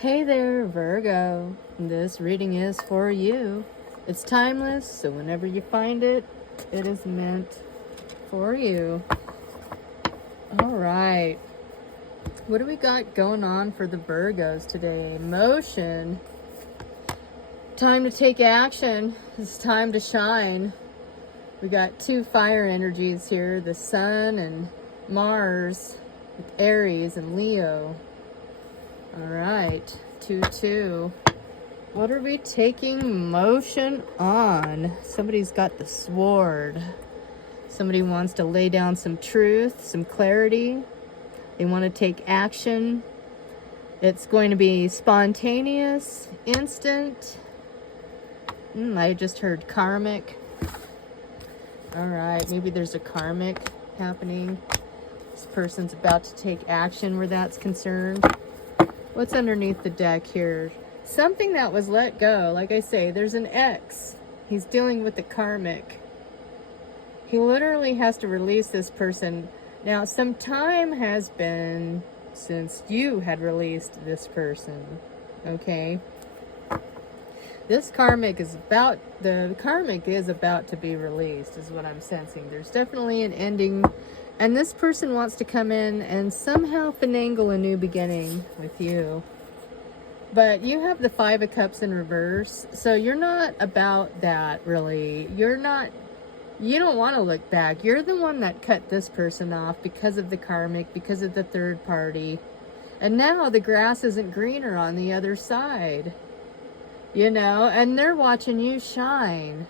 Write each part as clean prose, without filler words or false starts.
Hey there, Virgo. This reading is for you. It's timeless, so whenever you find it, it is meant for you. All right. What do we got going on for the Virgos today? Motion. Time to take action. It's time to shine. We got two fire energies here, the Sun and Mars, with Aries and Leo. All right, 2-2. What are we taking motion on? Somebody's got the sword. Somebody wants to lay down some truth, some clarity. They want to take action. It's going to be spontaneous, instant. I just heard karmic. All right, maybe there's a karmic happening. This person's about to take action where that's concerned. What's underneath the deck here? Something that was let go. Like I say, there's an ex. He's dealing with the karmic. He literally has to release this person. Now, some time has been since you had released this person. Okay? This karmic is about to be released, is what I'm sensing. There's definitely an ending. And this person wants to come in and somehow finagle a new beginning with you. But you have the Five of Cups in reverse. So you're not about that, really. You don't want to look back. You're the one that cut this person off because of the karmic, because of the third party. And now the grass isn't greener on the other side. And they're watching you shine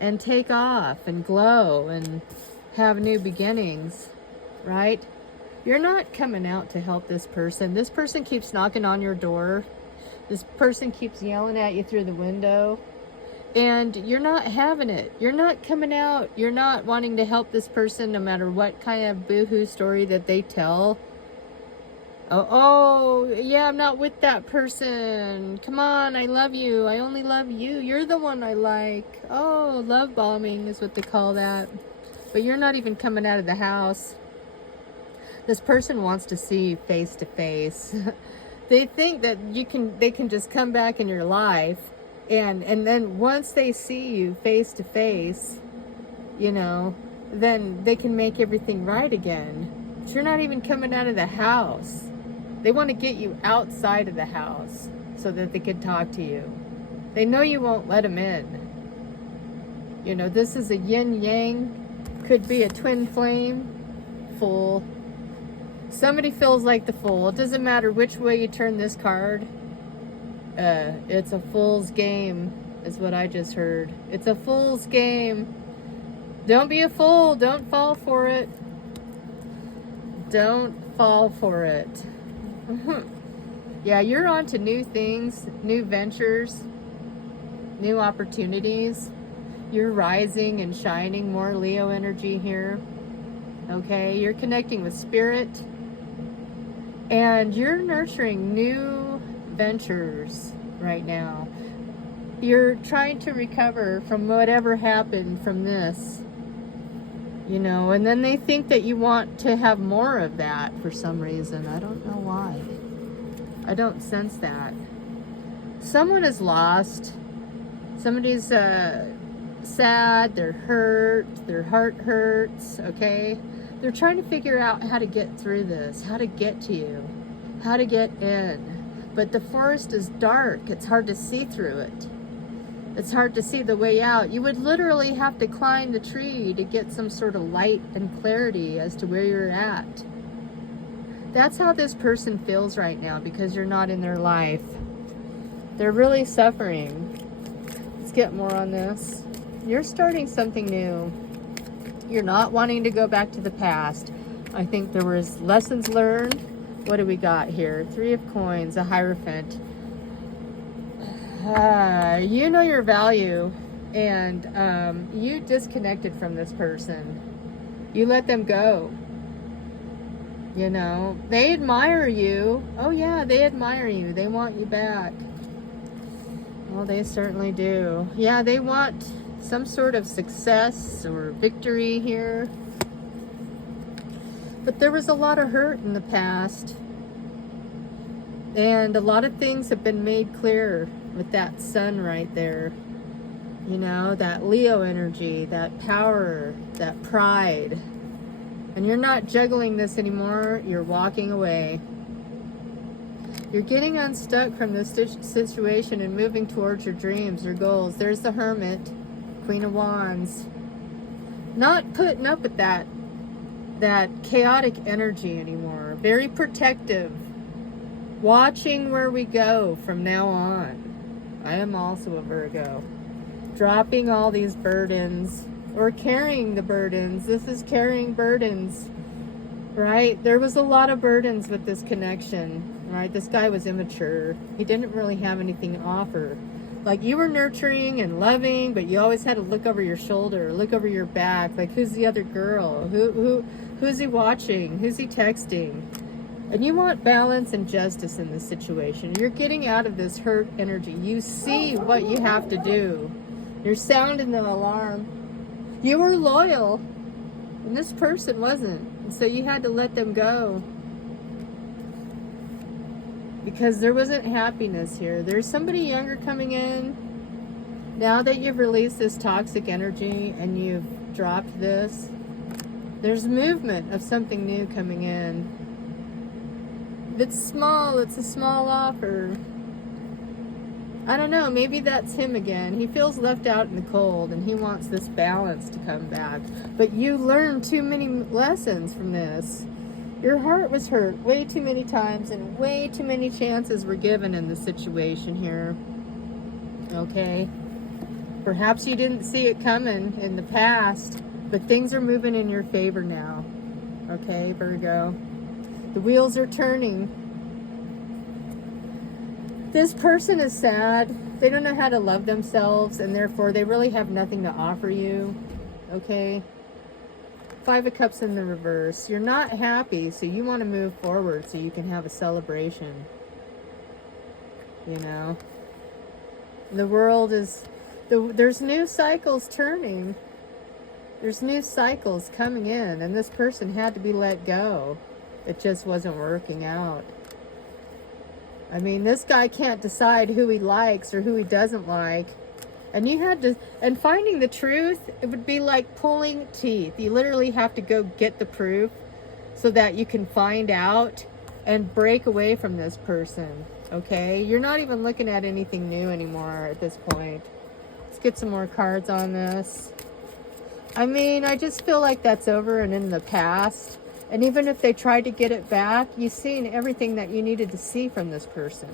and take off and glow and have new beginnings, right? You're not coming out to help this person. This person keeps knocking on your door. This person keeps yelling at you through the window. And you're not having it. You're not coming out. You're not wanting to help this person no matter what kind of boohoo story that they tell. Yeah, I'm not with that person. Come on, I love you. I only love you. You're the one I like. Oh, love bombing is what they call that. But you're not even coming out of the house. This person wants to see you face to face. They think that they can just come back in your life and then once they see you face to face, then they can make everything right again. But you're not even coming out of the house. They want to get you outside of the house so that they can talk to you. They know you won't let them in. This is a yin-yang. Could be a twin flame. Fool. Somebody feels like the fool. It doesn't matter which way you turn this card. It's a fool's game, is what I just heard. It's a fool's game. Don't be a fool. Don't fall for it. Don't fall for it. Yeah, you're on to new things, new ventures, new opportunities. You're rising and shining. More Leo energy here. Okay, you're connecting with spirit. And you're nurturing new ventures right now. You're trying to recover from whatever happened from this. And then they think that you want to have more of that for some reason. I don't know why. I don't sense that. Someone is lost. Somebody's sad, they're hurt, their heart hurts, okay? They're trying to figure out how to get through this, how to get to you, how to get in. But the forest is dark. It's hard to see through it. It's hard to see the way out. You would literally have to climb the tree to get some sort of light and clarity as to where you're at. That's how this person feels right now because you're not in their life. They're really suffering. Let's get more on this. You're starting something new. You're not wanting to go back to the past. I think there was lessons learned. What do we got here? 3 of Coins, a Hierophant. You know your value, and you disconnected from this person. You let them go. They admire you. Oh yeah, they admire you. They want you back. Well, they certainly do. Yeah, they want some sort of success or victory here. But there was a lot of hurt in the past. And a lot of things have been made clear with that sun right there. You know, that Leo energy, that power, that pride. And you're not juggling this anymore. You're walking away. You're getting unstuck from this situation and moving towards your dreams, your goals. There's the Hermit, Queen of Wands. Not putting up with that chaotic energy anymore. Very protective. Watching where we go from now on. I am also a Virgo. Dropping all these burdens, or carrying the burdens. This is carrying burdens, right? There was a lot of burdens with this connection, right? This guy was immature. He didn't really have anything to offer. Like, you were nurturing and loving, but you always had to look over your shoulder, look over your back. Like, who's the other girl? Who's he watching? Who's he texting? And you want balance and justice in this situation. You're getting out of this hurt energy. You see what you have to do. You're sounding the alarm. You were loyal, and this person wasn't. And so you had to let them go. Because there wasn't happiness here. There's somebody younger coming in. Now that you've released this toxic energy and you've dropped this, there's movement of something new coming in. If it's small, it's a small offer. I don't know, maybe that's him again. He feels left out in the cold and he wants this balance to come back. But you learned too many lessons from this. Your heart was hurt way too many times and way too many chances were given in the situation here. Okay? Perhaps you didn't see it coming in the past, but things are moving in your favor now. Okay, Virgo? The wheels are turning. This person is sad. They don't know how to love themselves, and therefore they really have nothing to offer you. Okay? Five of Cups in the reverse. You're not happy, so you want to move forward so you can have a celebration. You know? The world is... There's new cycles turning. There's new cycles coming in, and this person had to be let go. It just wasn't working out. I mean, this guy can't decide who he likes or who he doesn't like. And you had to, and finding the truth, it would be like pulling teeth. You literally have to go get the proof so that you can find out and break away from this person. Okay? You're not even looking at anything new anymore at this point. Let's get some more cards on this. I mean, I just feel like that's over and in the past. And even if they tried to get it back, you've seen everything that you needed to see from this person.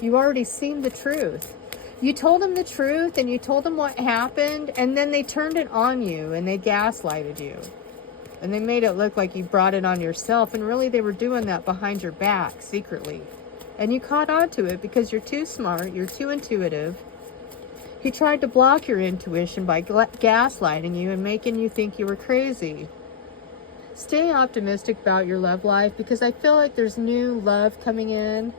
You already seen the truth. You told them the truth and you told them what happened, and then they turned it on you and they gaslighted you. And they made it look like you brought it on yourself, and really they were doing that behind your back secretly. And you caught on to it because you're too smart, you're too intuitive. He tried to block your intuition by gaslighting you and making you think you were crazy. Stay optimistic about your love life, because I feel like there's new love coming in.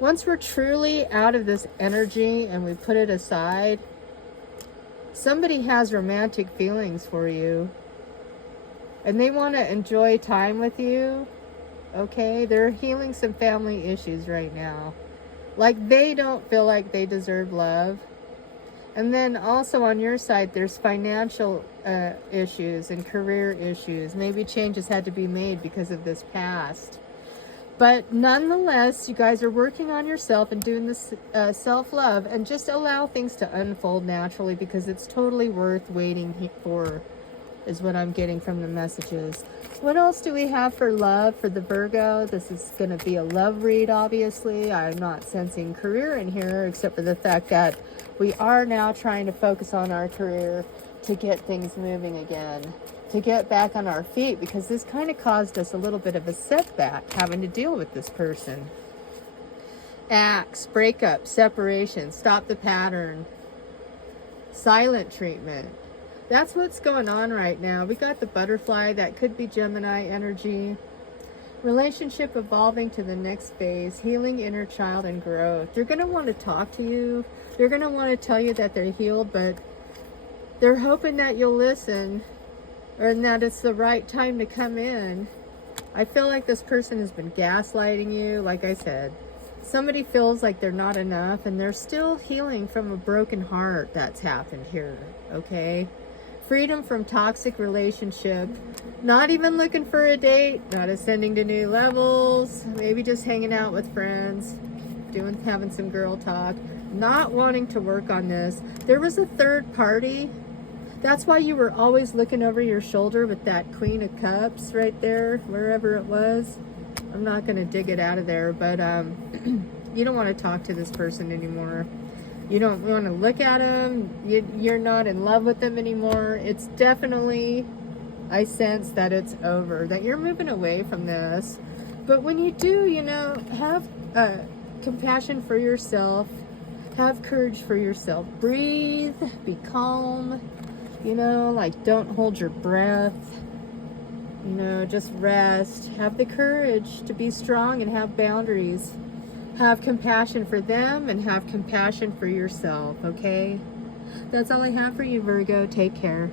Once we're truly out of this energy and we put it aside, somebody has romantic feelings for you. And they want to enjoy time with you. Okay? They're healing some family issues right now. Like, they don't feel like they deserve love. And then also on your side, there's financial issues and career issues. Maybe changes had to be made because of this past. But nonetheless, you guys are working on yourself and doing this self-love, and just allow things to unfold naturally, because it's totally worth waiting for, is what I'm getting from the messages. What else do we have for love for the Virgo? This is going to be a love read, obviously. I'm not sensing career in here, except for the fact that we are now trying to focus on our career to get things moving again, to get back on our feet, because this kind of caused us a little bit of a setback having to deal with this person. Acts, breakup, separation, stop the pattern, silent treatment. That's what's going on right now. We got the butterfly, that could be Gemini energy. Relationship evolving to the next phase, healing inner child and growth. They're going to want to talk to you. They're going to want to tell you that they're healed, but they're hoping that you'll listen, or that it's the right time to come in. I feel like this person has been gaslighting you, like I said, Somebody feels like they're not enough and they're still healing from a broken heart that's happened here, okay? Freedom from toxic relationship, not even looking for a date, not ascending to new levels, maybe just hanging out with friends, having some girl talk, not wanting to work on this. There was a third party. That's why you were always looking over your shoulder with that Queen of Cups right there, wherever it was. I'm not going to dig it out of there, but you don't want to talk to this person anymore. You don't want to look at them. You're not in love with them anymore. It's definitely, I sense that it's over, that you're moving away from this. But when you do, you know, have compassion for yourself. Have courage for yourself. Breathe. Be calm. You know, like don't hold your breath. You know, just rest. Have the courage to be strong and have boundaries. Have compassion for them and have compassion for yourself, okay? That's all I have for you, Virgo. Take care.